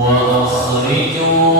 وأخرجوا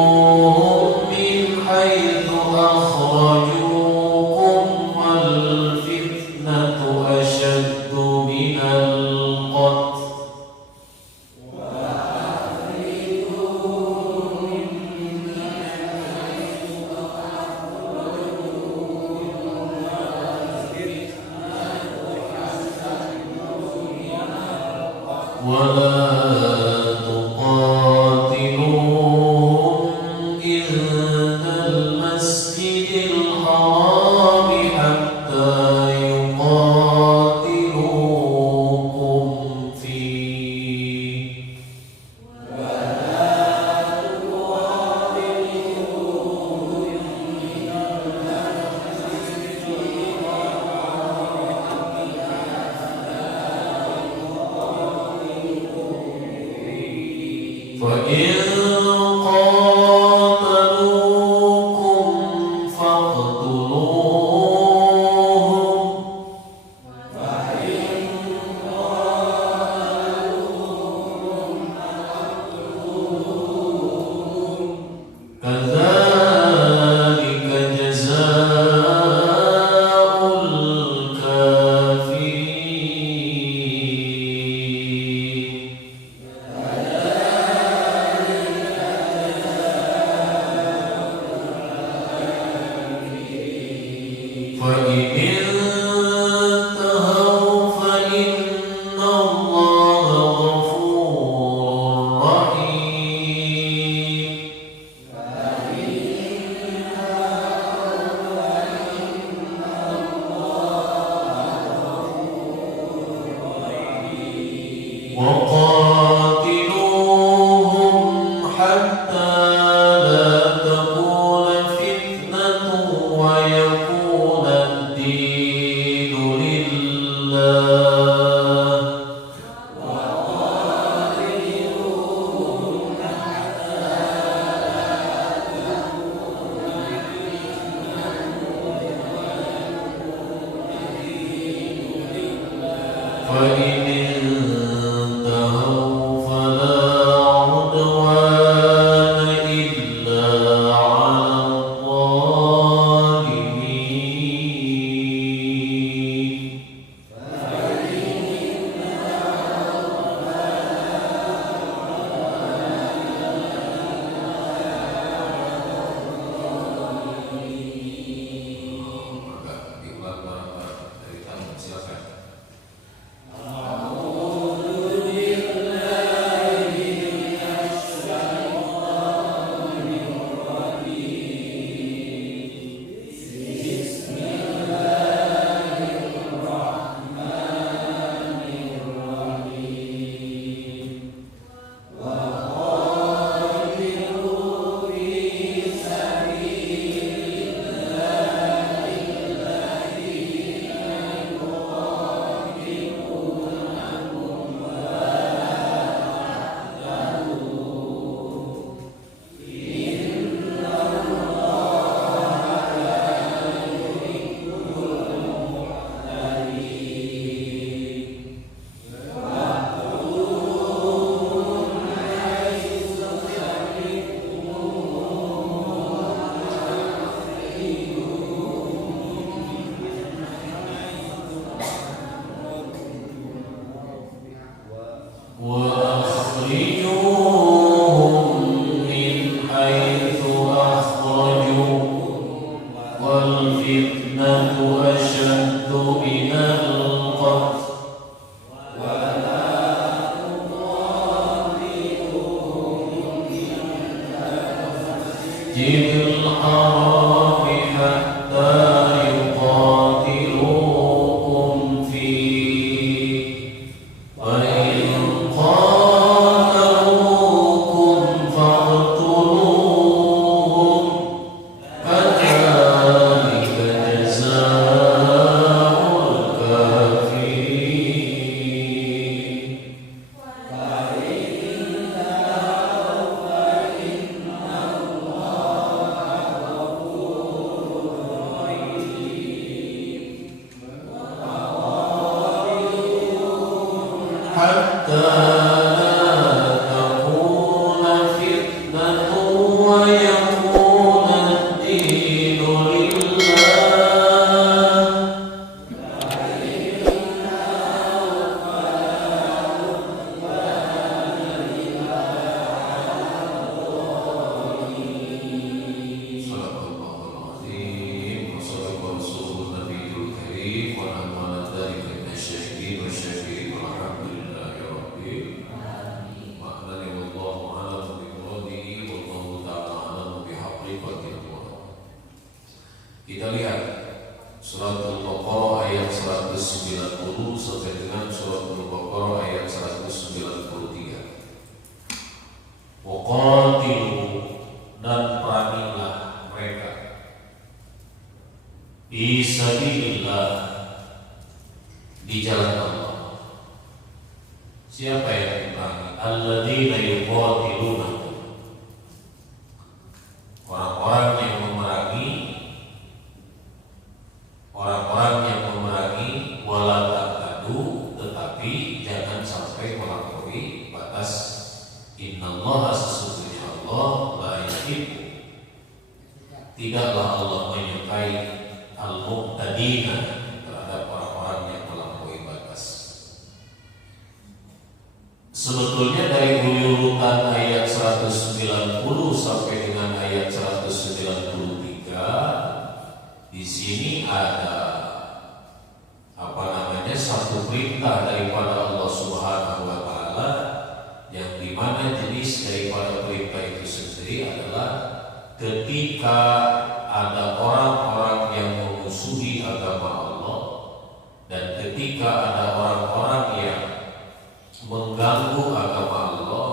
mengganggu agama Allah,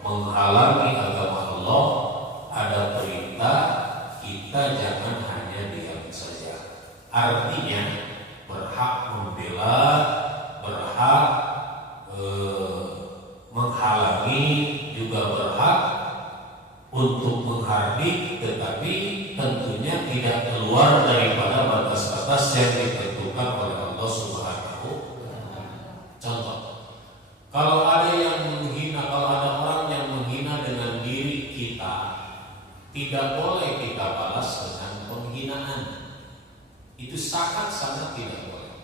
menghalangi agama Allah, menghardik, tetapi tentunya tidak keluar daripada batas-batas yang ditentukan oleh Allah Subhanahu wa Ta'ala. Contoh, kalau ada orang yang menghina dengan diri kita, tidak boleh kita balas dengan penghinaan. Itu sangat-sangat tidak boleh.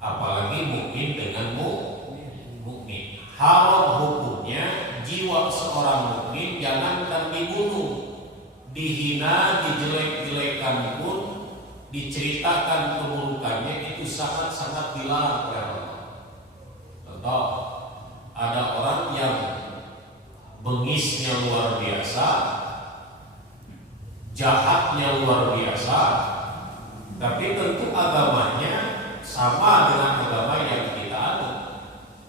Apalagi mukmin dengan mukmin. Haram hukumnya jiwa seorang mukmin jangankan dibunuh, dihina, dijelek-jelekan pun, diceritakan keburukannya, itu sangat-sangat dilarang oleh Allah. Contoh, ada orang yang bengisnya luar biasa, jahatnya luar biasa, tapi tentu agamanya sama dengan agama yang kita anut.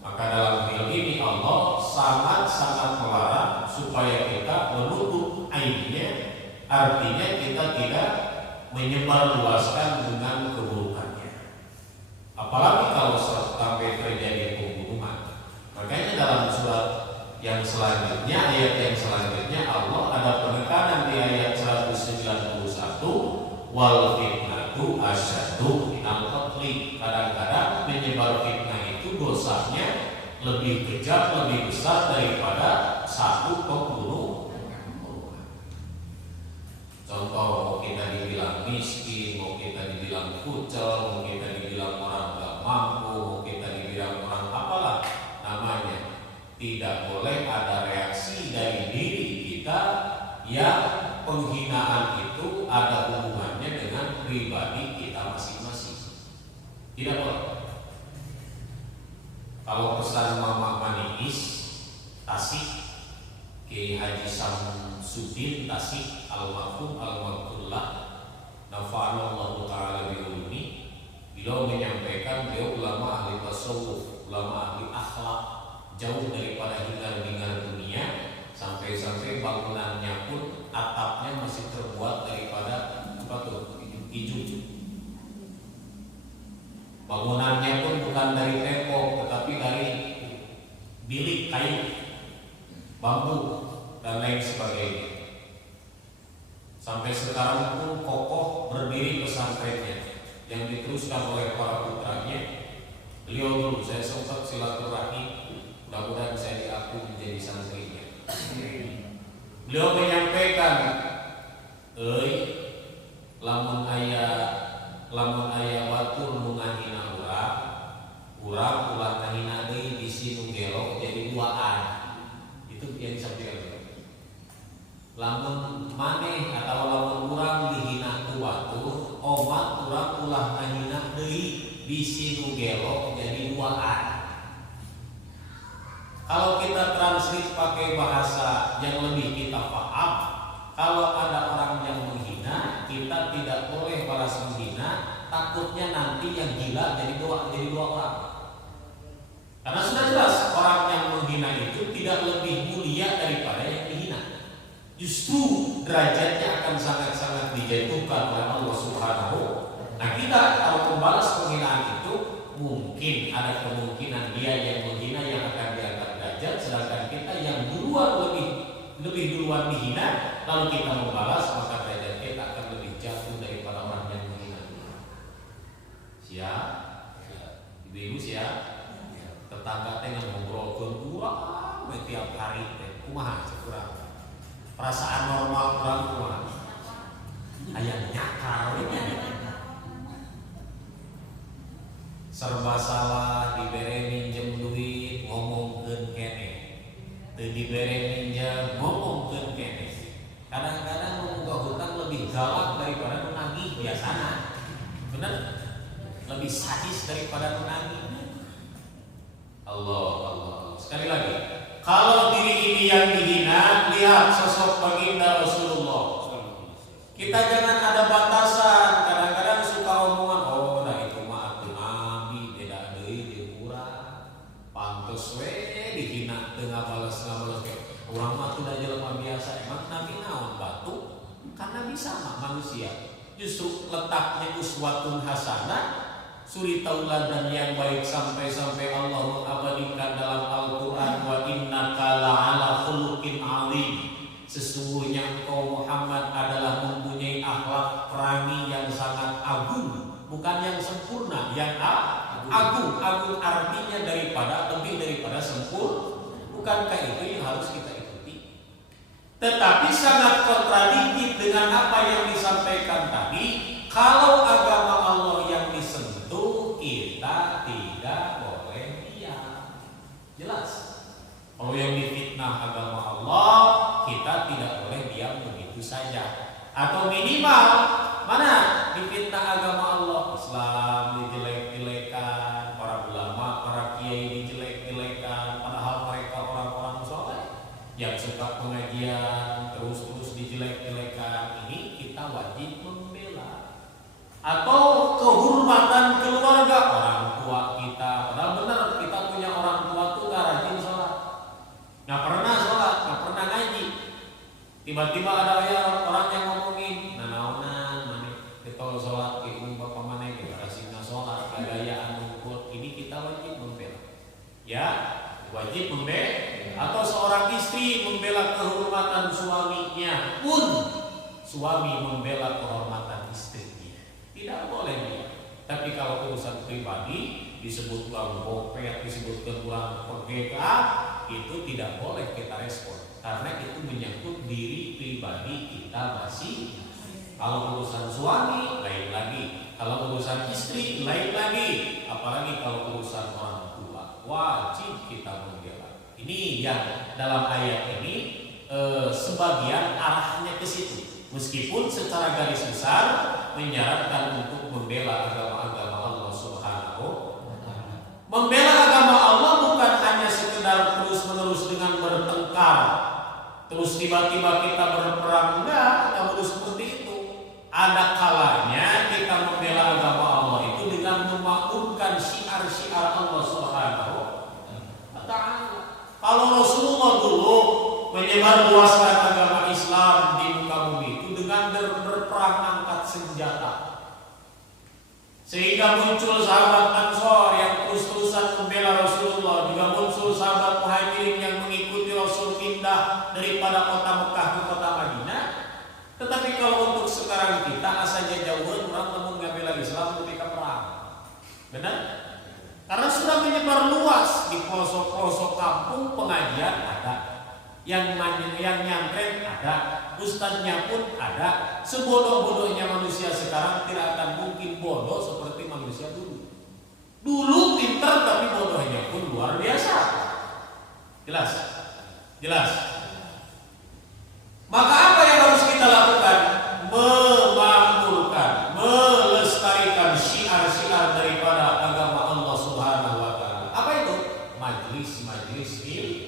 Maka dalam hal ini Allah sangat-sangat melarang supaya kita menutup aibnya, artinya kita tidak menyebarluaskan dengan keburukannya. Apalagi kalau sampai terjadi pembunuhan. Makanya dalam surat yang selanjutnya, ayat yang selanjutnya, Allah ada penekanan di ayat 191, wal fitnatu asyaddu minal qatli. Kadang-kadang menyebar fitnah itu dosanya lebih kejam, lebih besar daripada satu pembunuh. Contoh, mau kita dibilang miskin, mau kita dibilang kucel, mau kita dibilang orang gak mampu, mau kita dibilang orang apalah namanya, tidak boleh ada reaksi dari diri kita yang penghinaan itu ada hubungannya dengan pribadi kita masing-masing. Tidak boleh. Kalau pesan Mama Maniis Tasik, Kiai Haji Samsudin Tasik almarhum almarhumullah nafa'anallahu ta'ala bi'ulmi, beliau menyampaikan, beliau ulama ahli tasawuf, ulama ahli akhlak, jauh daripada hingar-bingar dunia, sampai-sampai bangunannya pun atapnya masih terbuat daripada apa tuh? Hijau. Bangunannya pun bukan dari tembok, tetapi dari bilik kayu, bambu dan lain sebagainya. Sampai sekarang pun kokoh berdiri pesantrennya yang diteruskan oleh para putranya. Beliau dulu saya sempat silaturahmi, mudah-mudahan saya diakui menjadi santrinya. Beliau menyampaikan, lamun aya batur nu ngahina urang ulah ngahina deui bisi nu gelo jadi duaan. Itu yang disampaikan. Lamun maneh atau lamun urang dihina ku batur, omat urang ulah ngahina deui bisi nu gelo jadi duaan. Kalau kita translate pakai bahasa yang lebih kita paham, kalau ada orang yang menghina, kita tidak boleh balas menghina, takutnya nanti yang gila jadi dua orang. Karena sudah jelas orang yang menghina itu tidak lebih mulia daripada yang dihina. Justru derajatnya akan sangat-sangat dijatuhkan oleh Allah Subhanahu. Nah, kita kalau membalas penghinaan itu, mungkin ada kemungkinan dia yang menghina yang akan diangkat derajat, sedangkan kita yang duluan lebih duluan dihina, lalu kita membalas, maka derajat kita akan lebih jatuh daripada orang yang menghina. Siap? Ibu-ibu siap? Tetangga teh ngobrol kurang tiap hari teh. Kumaha kurang? Perasaan normal kurang kumaha? Aya nyakar we. Serba salah, dibere minjem duit ngomongkeun kene. Teu dibere minjem ngomongkeun kene. Kadang-kadang ngomong hutang lebih galak daripada nu nagih biasana. Bener? Lebih sadis daripada nu nagih. Allah. Sekali lagi, kalau diri ini yang dihina, lihat sosok baginda Rasulullah. Kita jangan ada batasan. Kadang-kadang suka omongan, oh nah itu mah atuh nabi beda deui jeung urang. Pantes we dihina teu ngabales urang mah teu jelema biasa. Emang nabi naon batu? Karena bisa mah manusia. Justru letaknya uswatun hasanah, suri tauladan yang baik, sampai-sampai Allah mengabadikan dalam Al-Quran, wa innaka la'ala khuluqin azim. sesungguhnya engkau Muhammad adalah mempunyai akhlak perangi yang sangat agung, bukan yang sempurna, yang agung. Agung artinya lebih daripada sempurna. Bukankah itu yang harus kita ikuti? Tetapi sangat kontradiktif dengan apa yang disampaikan tadi. Kalau agama Allah yang disentuh, kita tidak boleh diam. Jelas. Kalau yang difitnah agama Allah, kita tidak boleh diam begitu saja. Atau minimal, mana difitnah agama Allah, Islam dijelek-jelekan, para ulama, para kiai dijelek-jelekan, padahal mereka orang-orang soleh yang suka pengajian terus-terus dijelek-jelekan. Ini kita wajib membela. Atau kehormatan keluarga orang tua kita, padahal benar kita punya orang tua tuh gak rajin sholat, gak pernah sholat, gak pernah ngaji. Tiba-tiba ada orang yang ngomongin, naonan mana kita sholat ke ibu bapak mana kita kasihnya sholat kegayaan ukur. Ini kita wajib membela, ya wajib membela. Atau seorang istri membela kehormatan suaminya, pun suami membela kehormatan istrinya, tidak boleh dia. Tapi kalau urusan pribadi disebut tukang bopet, disebut tukang pegawai, itu tidak boleh kita respon, karena itu menyangkut diri pribadi kita masing. Kalau urusan suami lain lagi, kalau urusan istri lain lagi, apalagi kalau urusan orang tua, wajib kita membela. Ini yang dalam ayat ini sebagian arahnya ke situ, meskipun secara garis besar menyarankan untuk membela agama-agama Allah Subhanahu wa Ta'ala. Membela agama Allah bukan hanya sekedar terus-menerus dengan bertengkar, terus tiba-tiba kita berperang, enggak perlu seperti itu. Ada kalanya kita membela agama Allah itu dengan memakmurkan syiar-syiar Allah Subhanahu wa Ta'ala. Kalau Rasulullah dulu menyebarluaskan agama Islam di muka bumi itu dengan berperang angkat senjata, sehingga muncul sahabat Ansor yang terus-terusan membela Rasulullah, juga muncul sahabat Muhajirin yang mengikuti Rasul pindah daripada kota Mekah ke kota Madinah. Tetapi kalau untuk sekarang kita asalnya jauhan orang namun ngabela Islam ketika perang, benar? Karena sudah menyebar luas di pelosok-pelosok kampung, pengajian ada, yang nyantren ada, ustadznya pun ada. Sebodoh-bodohnya manusia sekarang tidak akan mungkin bodoh seperti manusia dulu. Dulu pintar tapi bodohnya pun luar biasa. Jelas? Jelas? Maka apa yang harus kita lakukan? Memakmurkan, melestarikan syiar-syiar daripada agama Allah Subhanahu wa Ta'ala. Apa itu? Majlis-majlis ilmu.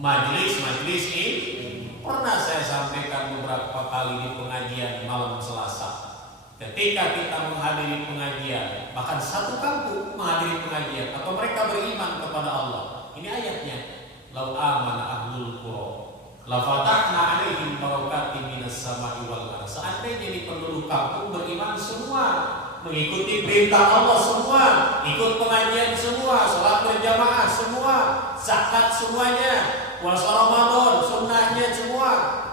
Majlis-majlis ilmu. Pernah saya sampaikan beberapa kali di pengajian malam Selasa. Ketika kita menghadiri pengajian, bahkan satu kampung menghadiri pengajian, atau mereka beriman kepada Allah. Ini ayatnya. Lau amana ahlul qura la fatahna alaihim barakatim minas sama'i wal ardh. Seandainya di penduduk kampung beriman semua, mengikuti perintah Allah semua, ikut pengajian semua, salat berjamaah semua, zakat semuanya, puasa Ramadan sunnahnya semua,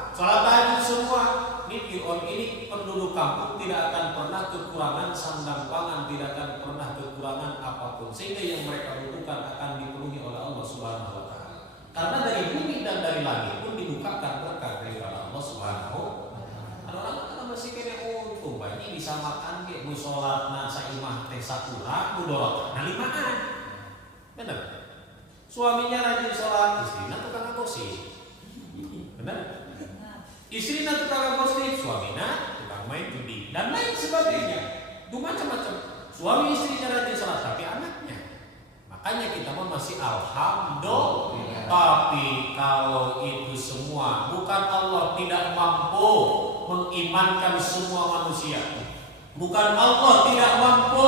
salat tahajud semua. Ini penduduk kampung tidak akan pernah kekurangan sandang pangan, tidak akan pernah kekurangan apapun, sehingga yang mereka butuhkan akan dipenuhi oleh Allah Subhanahu wa Ta'ala. Karena dari bumi dan dari langit pun dibukakan berkah daripada Allah Subhanahu wa Ta'ala. Orang-orang masih kena untung banyak bisa makan dia musolat nasa imah teh sakura mudorot nalimaan. Benar? Suaminya rajin sholat, istrinya tukang gosip. Benar? Istrinya tukang gosip, suaminya tukang main judi dan lain sebagainya. Itu macam-macam. Suami istrinya rajin sholat tapi anaknya. Makanya kita masih alhamdulillah. Tapi kalau itu semua bukan Allah tidak mampu mengimankan semua manusia, bukan Allah tidak mampu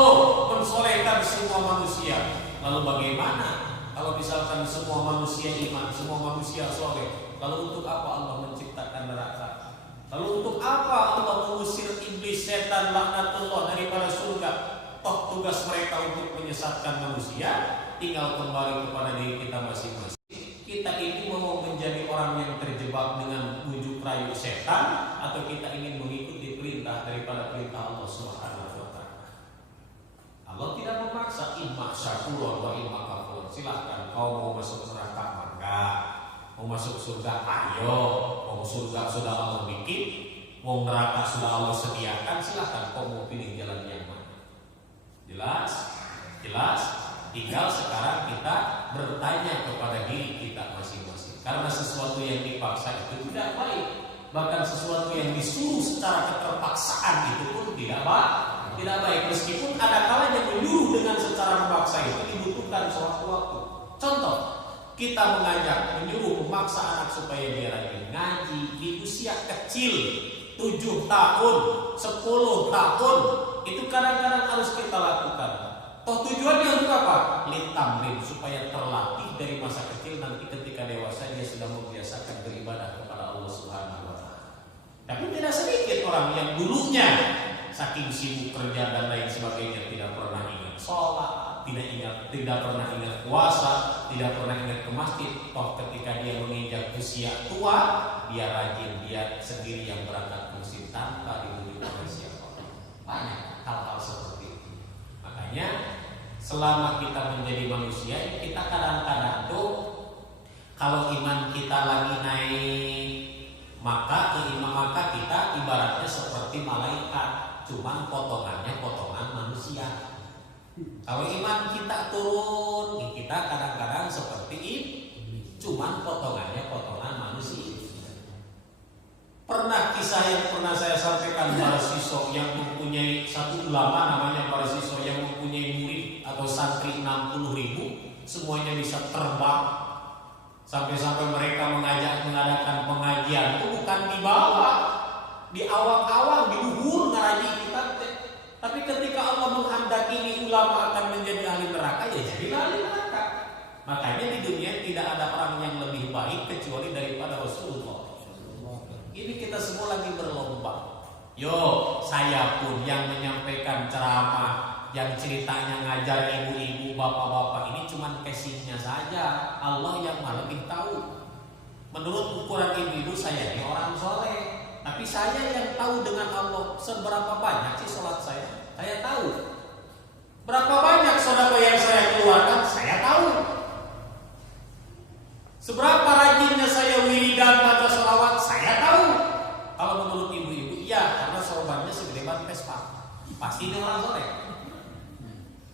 mensolehkan semua manusia, lalu bagaimana kalau misalkan semua manusia iman, semua manusia soleh? Lalu untuk apa Allah menciptakan neraka? Lalu untuk apa Allah mengusir iblis, setan, laknatullah daripada surga? Toh tugas mereka untuk menyesatkan manusia. Tinggal kembali kepada diri kita masing-masing. Kita ini mau menjadi orang yang terjebak dengan wujud setan atau kita ingin mengikuti perintah daripada perintah Allah Subhanahu wa taala. Allah tidak memaksa, imma syakur wa imma kafur. Silahkan kau mau masuk neraka maka, mau masuk surga ayo, mau surga sudah Allah bikin, mau neraka sudah Allah sediakan, silahkan kau mau pilih jalan yang mana. Jelas? Jelas? Tinggal sekarang kita bertanya kepada diri kita masing-masing. Karena sesuatu yang dipaksa itu tidak baik. Bahkan sesuatu yang disuruh secara keterpaksaan itu pun tidak baik. Meskipun ada kalanya menyuruh dengan secara memaksa itu dibutuhkan suatu waktu. Contoh, kita mengajak, menyuruh, memaksa anak supaya dia rajin ngaji di usia kecil, 7 tahun, 10 tahun, itu kadang-kadang harus kita lakukan. Toh tujuannya untuk apa? Litamrin, supaya terlatih dari masa kecil, nanti ketika dewasa dia sudah membiasakan beribadah kepada Allah Subhanahu wa taala. Tapi tidak sedikit orang yang dulunya saking sibuk kerja dan lain sebagainya tidak pernah ingat sholat, tidak pernah ingat puasa, tidak pernah ingat ke masjid. Toh ketika dia menginjak usia tua, dia rajin, dia sendiri yang berangkat ke masjid tanpa dibujuk oleh siapa. Banyak hal-hal seperti itu. Makanya selama kita menjadi manusia, kita kadang-kadang tuh kalau iman kita lagi naik, maka kita ibaratnya seperti malaikat, cuman potongannya potongan manusia. Kalau iman kita turun, kita kadang-kadang seperti ini, cuman potongannya potongan manusia. Pernah kisah yang pernah saya sampaikan, para siswa yang mempunyai satu ulama namanya para siswa yang mempunyai murid atau santri 60.000, semuanya bisa terbang. Sampai-sampai mereka mengadakan pengajian itu bukan di bawah, di awal-awal, di luhur ngaraji kita. Tapi ketika Allah menghendaki ini ulama akan menjadi ahli neraka, ya jadi ahli neraka. Makanya di dunia tidak ada orang yang lebih baik kecuali daripada Rasulullah. Ini kita semua lagi berlomba. Yo, saya pun yang menyampaikan ceramah, yang ceritanya ngajar ibu-ibu, bapak-bapak, ini cuma casingnya saja. Allah yang lebih tahu. Menurut ukuran ibu-ibu saya ini orang soleh, tapi saya yang tahu dengan Allah seberapa banyak sih sholat saya. Saya tahu. Berapa banyak sedekah yang saya keluarkan, saya tahu. Seberapa rajinnya saya wiridan baca sholawat, saya tahu. Kalau menurut ibu-ibu, iya, karena sorbannya segede banget Vespa. Pasti ini orang soleh.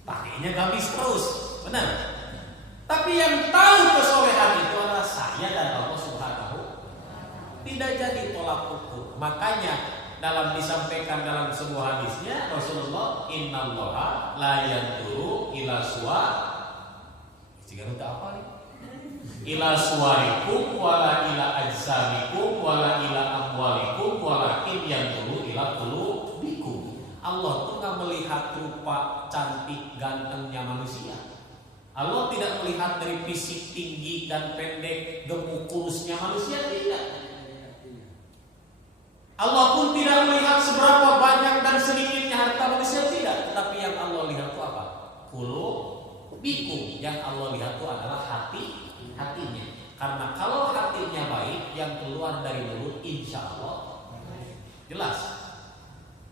Pakainya gamis terus, benar. Tapi yang tahu kesolehan itu adalah saya dan Allah Subhanahu. Tidak jadi tolak ukur. Makanya dalam disampaikan dalam sebuah hadisnya Rasulullah, innallaha la yanzuru ila suwa. Jika kita apa nih? Ila suwarikum wala ila ajsamikum wala ila amwalikum walakin yanzuru ila qulubikum. Allah tuh nggak melihat rupa cantik gantengnya manusia. Allah tidak melihat dari fisik tinggi dan pendek, gemuk kurusnya manusia, tidak. Allah pun tidak melihat seberapa banyak dan sedikitnya harta manusia, tidak. Tetapi yang Allah lihat itu apa? Qulubikum. Yang Allah lihat itu adalah hatinya. Karena kalau hatinya baik, yang keluar dari mulut insya Allah jelas.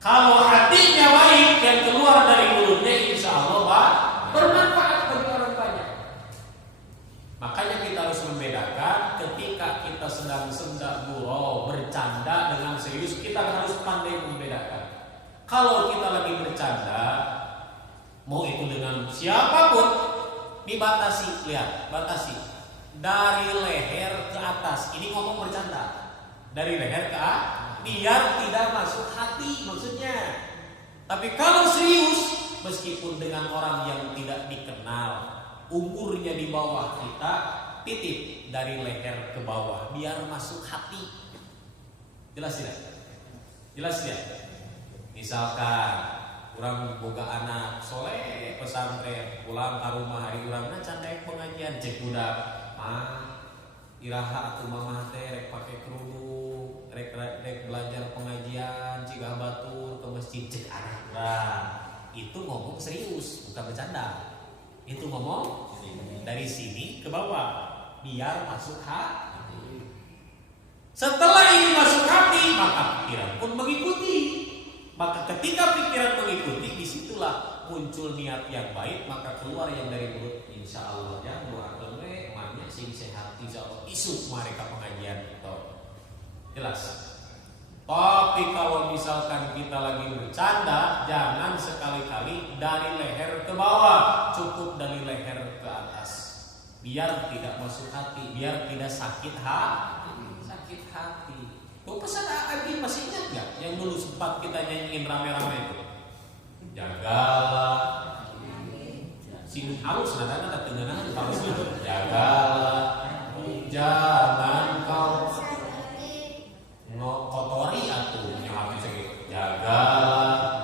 Kalau hatinya baik, yang keluar dari mulutnya insya Allah bermanfaat bagi orang banyak. Makanya kita harus membedakan ketika kita sedang senda gurau, bercanda dengan serius, kita harus pandai membedakan. Kalau kita lagi bercanda, mau itu dengan siapapun, dibatasi, lihat, batasi. Dari leher ke atas, ini ngomong bercanda. Dari leher ke atas, biar tidak masuk hati maksudnya. Tapi kalau serius, meskipun dengan orang yang tidak dikenal, umurnya di bawah kita, titip dari leher ke bawah, biar masuk hati. Jelas tidak? Jelas tidak? Misalkan orang boga anak soleh pesantren, pulang ke rumah hari urangna candai pengajian, cek budak iraha atau mamah teh rek pakai kerudung, rek belajar pengajian, cigah batur ke masjid, cek anak urang. Itu ngomong serius, bukan bercanda. Itu ngomong dari sini ke bawah, biar masuk hati. Setelah ini masuk hati, muncul niat yang baik, maka keluar yang dari mulut. Insya Allah ya, doakan we emaknya sing sehat. Insya Allah isu mereka pengajian itu jelas. Tapi kalau misalkan kita lagi bercanda, jangan sekali-kali dari leher ke bawah, cukup dari leher ke atas, biar tidak masuk hati, biar tidak sakit hati. Tuh pesan Agi masih ingat nggak? Yang dulu sempat kita nyanyiin rame-rame itu. Jagalah, sing halus nadanya ketengahan halus itu. Jagalah, jangan kau kotori atuh nyawa segitu. Jagalah,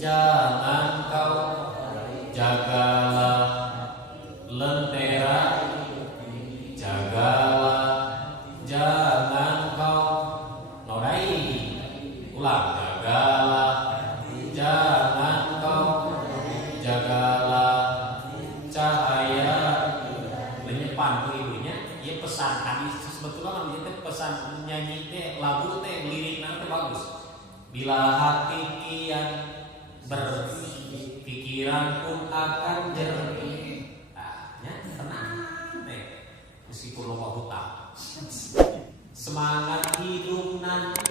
jangan kau jagalah lentera, jagalah, jangan kau nodai. Ulang, jagalah, jangan kau jagalah cahaya lenyepan tuh ibunya. Ia pesan hadis sebetulnya kan pesan nyanyi teh lagu teh lirik nanti bagus. Bila hati kian bersih, pikiran pun akan jernih. Ya, tenang teh. Meskipun lupa hutang. Semangat hidup nanti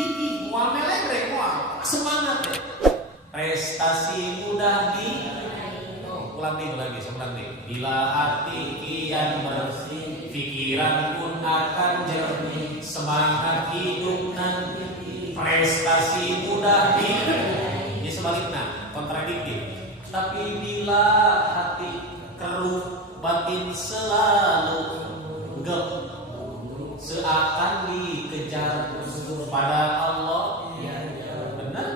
gigi mual melek mual. Semangat teh. Prestasi mudah ulang lagi. Bila hati kian bersih, pikiran pun akan jernih. Semangat hidup nanti, prestasi mudah diraih. Ini sebaliknya, kontradiktif. Tapi bila hati keruh, batin selalu gem, seakan dikejar musuh pada Allah. Benar?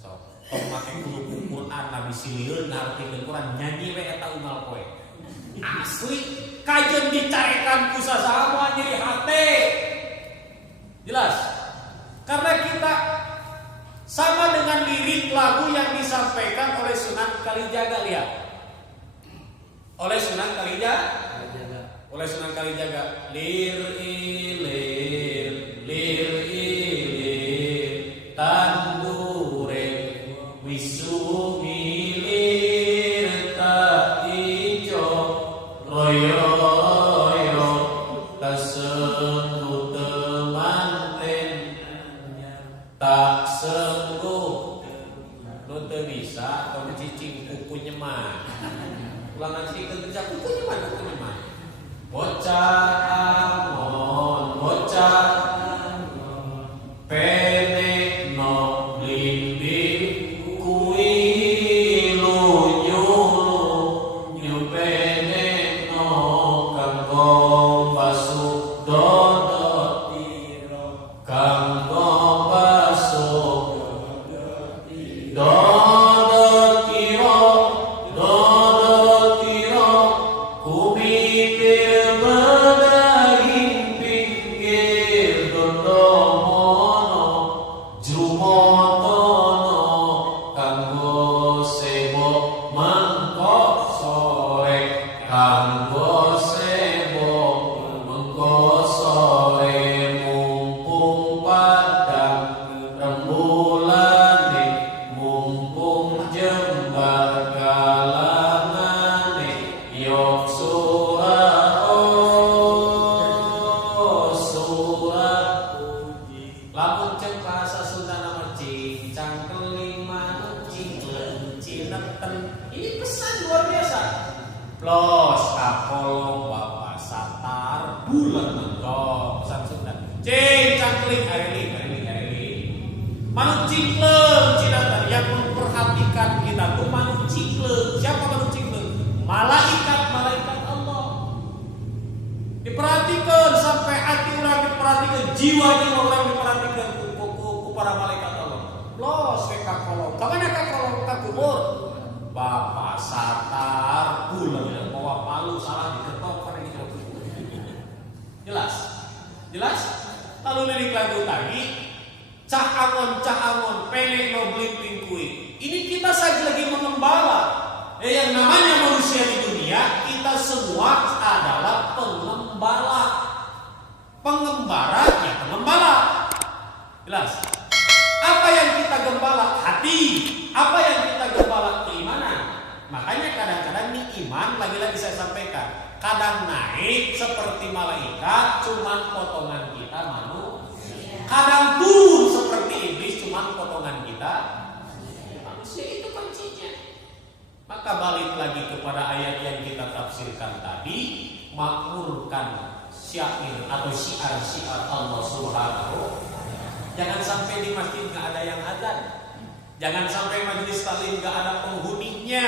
So, pemakai guru Quran Nabi Silieun ngartikeun Quran nyanyi we eta unggal poe. Asli kajen dicarekan ku sasaha nyeri hate. Jelas? Karena kita sama dengan lirik lagu yang disampaikan oleh Sunan Kalijaga, lihat. Oleh Sunan Kalijaga, lir ilir tandure wisu milir tak ijo royo tasenggu temanten tak senggu lu teu bisa atau cicing kuku nyeman ulangan sih kerja kuku nyeman bocah penek no blimbing kui lu penek no kanggo basuh dodot kanggo basuh dodot kiro kumikir bedahing pinggir dondomono jumotono kanggo sebo mangkok sore kanggo sebo mangkok sore mumpung padang rembulane mumpung jembar galangane yok surah lamun cek bahasa Sunda nama cincang kelima cinglen cineten. Ini pesan luar biasa. Plos kakolong bapak satar bulan mentok pesan Sunda. Cincang keling hari manuk cinglen cineten yang memperhatikan kita tuh manuk cinglen. Siapa manuk cinglen? Malaikat Allah. Diperhatikan sampai hati orang diperhatikan, jiwanya orang diperhatikan ku para malaikat Allah. Los ke kakolong, kamana kakolong ka kubur? Bapak satar bulan bawa palu salah diketok karena gitu. Jelas? Lalu lirik lagu tadi, cah angon penek no blimbing kui. Ini kita saja lagi mengembala. Yang namanya manusia di dunia, kita semua adalah pengembala. Pengembala. Jelas. Apa yang kita gembala? Hati. Apa yang kita gembala? iman, lagi-lagi saya sampaikan, kadang naik seperti malaikat, cuman potongan kita manusia. Kadang turun seperti iblis, cuman potongan kita manusia. Itu kuncinya. Maka balik lagi kepada ayat yang kita tafsirkan tadi, makmurkan syair atau syiar-syiar Allah Subhanahu. Jangan sampai di masjid nggak ada yang azan. Jangan sampai majelis taklim nggak ada penghuninya.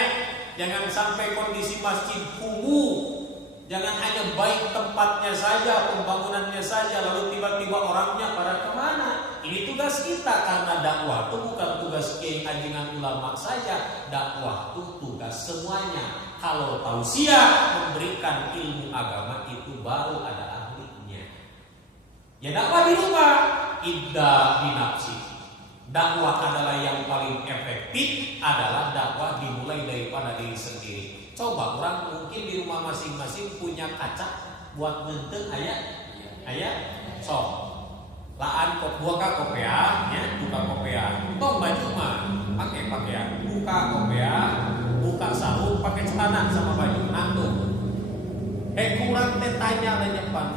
Jangan sampai kondisi masjid kumuh. Jangan hanya baik tempatnya saja, pembangunannya saja, lalu tiba-tiba orangnya pada kemana? Ini tugas kita, karena dakwah itu bukan tugas kiai anjingan ulama saja. Dakwah itu tugas semuanya. Kalau tausiah memberikan ilmu agama itu baru ada ahlinya. Ya dakwah di rumah, iddah binafsi. Dakwah adalah yang paling efektif, adalah dakwah dimulai daripada diri sendiri. Coba orang mungkin di rumah masing-masing punya kaca buat ngenteng ayat sok laan kok buka kopiah ya, buka kopiah tong baju mah pakai pakaian, buka kopiah, buka sarung pakai celana sama baju nantung. Kurang teh tanya lah nyepan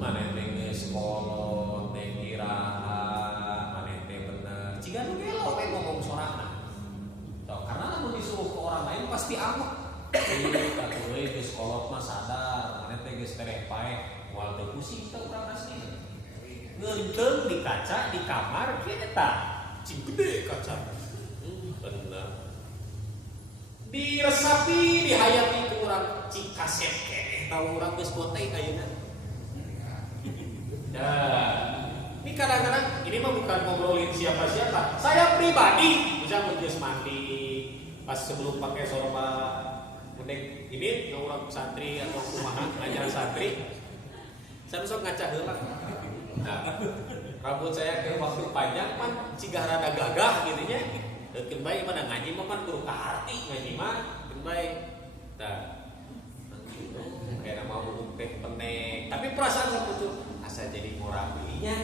mana teh geus kolot teh iraha mana teh bener ciga nu gelo we ngomong sorangan. Karena lamun disuruh ke orang lain pasti amuk. Kata gue geus kolot mah sadar, mana teh geus tereh pae, moal teu pusing teh urang asli. Ngeunteung di kaca di kamar kieu eta. Cing gede kaca. Bener. Diresapi, dihayati ku urang cing kaset keneh tahu urang geus botai ayeuna. Ini kadang-kadang ini mah bukan ngobrolin siapa-siapa. Saya pribadi bisa geus mandi pas sebelum pakai sorban. Ini orang santri atau kumaha ngajar santri, saya sok ngaca heula. Nah, rambut saya ke waktu panjang pan cigah rada gagah gitu nya. Deukeun bae pada ngaji mah pan kudu kaharti ngaji mah deukeun bae. Tah. Kayak nama umum teh penek, tapi perasaan saputu asa jadi ngorang dirinya.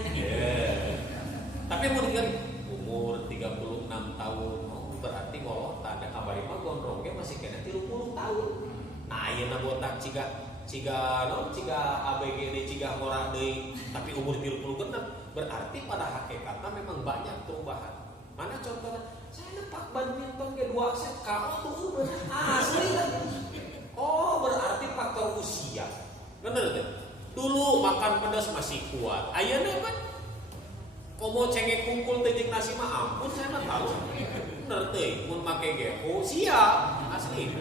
Tapi mun kan umur 36 tahun berarti ngolot tanda kabari mah gondrongnya masih kena 30 tahun. Nah ayeuna botak ciga ABGD ciga ngorang deui tapi umur 30 genep berarti pada hakikatnya memang banyak perubahan. Mana contohnya? Saya nepak badminton ge 2 set KO tuh asli. Oh berarti faktor usia. Bener tuh. Dulu makan pedas masih kuat. Ayeuna kan komo cengek kumpul teh jeung nasi mah ampun saya mah tahu. Bener teh mun make geho siap asli.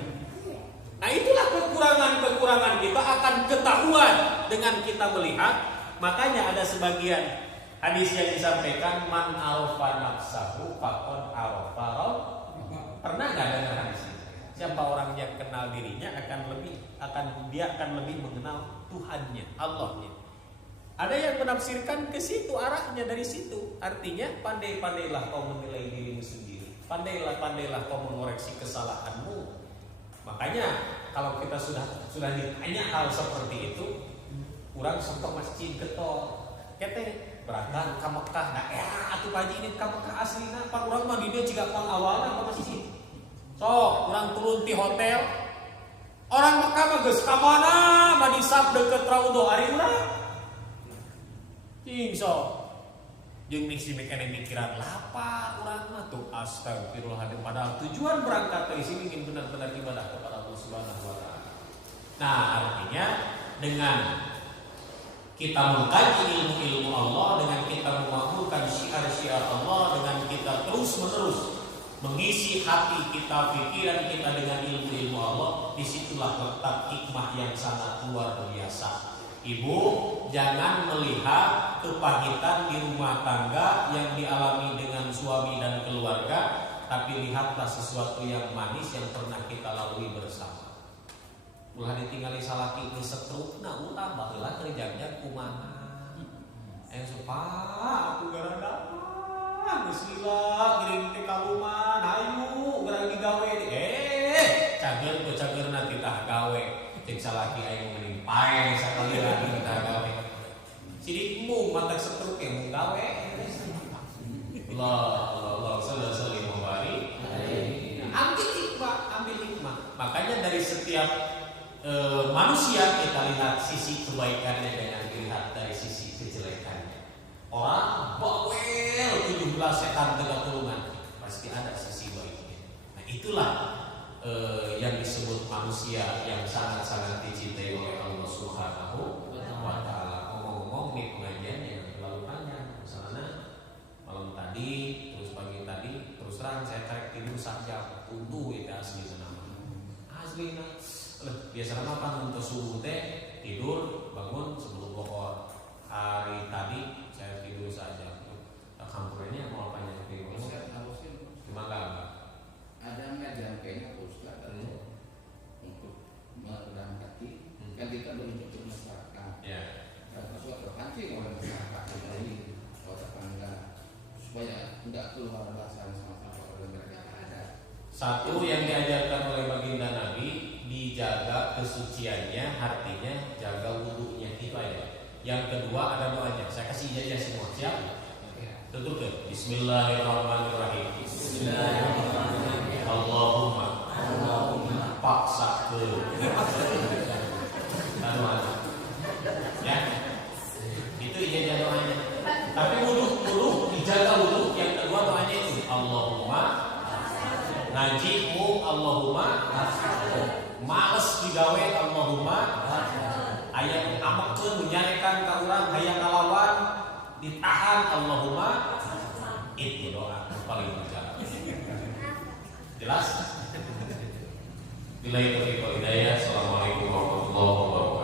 Nah itulah kekurangan kita akan ketahuan dengan kita melihat. Makanya ada sebagian hadis yang disampaikan man arafa nafsahu faqad arafa rabb. Pernah enggak dengar hadis ini? Siapa orang yang kenal dirinya dia akan lebih mengenal Tuhannya, Allahnya. Ada yang menafsirkan ke situ, arahnya dari situ. Artinya pandai-pandailah kau menilai dirimu sendiri. Pandailah kau mengoreksi kesalahanmu. Makanya kalau kita sudah ditanya hal seperti itu, kurang sampai masjid getol. Kete berangkat ke Mekah, nah atuh Pak Haji ini ke Mekah aslina, pan urang mah di dieu jiga pang awalna ke masjid. Sok urang turun di hotel. Orang Mekah mah geus ka mana? Mah di sab deukeut Raudhah ari urang. Cing sok jeung miksi mikane mikiran lapar urang mah tuh astagfirullahaladzim, padahal tujuan berangkat teh sini ingin benar-benar ibadah kepada Allah Subhanahu wa taala. Nah, artinya dengan kita mengkaji ilmu-ilmu Allah, dengan kita memakmurkan syiar-syiar Allah, dengan kita terus-menerus mengisi hati kita, pikiran kita dengan ilmu-ilmu Allah, disitulah letak hikmah yang sangat luar biasa. Ibu, jangan melihat kepahitan di rumah tangga yang dialami dengan suami dan keluarga, tapi lihatlah sesuatu yang manis yang pernah kita lalui bersama. Ulah ditinggali salaki geus setrukna ulah baheula kerjanya kumaha. Supaya aku gara-gara geus lila giring teh kaluman, hayu gerang digawe. Cager titah gawe. Cek salaki aya mending pae sakali lagi kita gawe. Sidikmu matak setruk yang mau gawe. Allah sallallahu alaihi wasallam. Ambil hikmah. Makanya dari setiap setiap manusia kita lihat sisi kebaikannya dengan dilihat dari sisi kejelekannya. Orang bawel 17 setan tengah tulungan, pasti ada sisi baiknya. Nah itulah yang disebut manusia yang sangat-sangat dicintai oleh Allah Subhanahu wa Ta'ala. Ngomong-ngomong nih pengajian yang terlalu panjang. Misalnya malam tadi, terus pagi tadi, terus terang saya tarik tidur saja, tunggu itu asli senama. Asli nah. Biasanya makan untuk subuh teh tidur bangun sebelum pokok. Hari tadi saya tidur saja. Kampurannya mau apa nya tidur? Gimana? Ada nggak jam kayaknya Ustaz untuk meredam hati kan kita berunjuk masyarakat. Ya. Dan suatu pancing oleh masyarakat dari kota Pangga supaya tidak keluar bahasa sama-sama oleh mereka ada. Satu yang diajarkan oleh baginda Nabi, dijaga kesuciannya, artinya jaga wudunya, itu aja. Yang kedua ada doanya. Saya kasih ijazah semua, siap? Tutup ke. Bismillahirrahmanirrahim. Bismillahirrahmanirrahim. Allahumma paksa ke. Ya, itu ijazah doanya. Tapi wudu dijaga wudu. Yang kedua doanya itu Allahumma najimu, Allahumma males digawe, Allahumma ayat amekeun menyarekan ka urang hayang ngalawan ditahan, Allahumma. Itu doa paling mudah. Jelas? Bila itu hidayah. Assalamualaikum warahmatullahi wabarakatuh.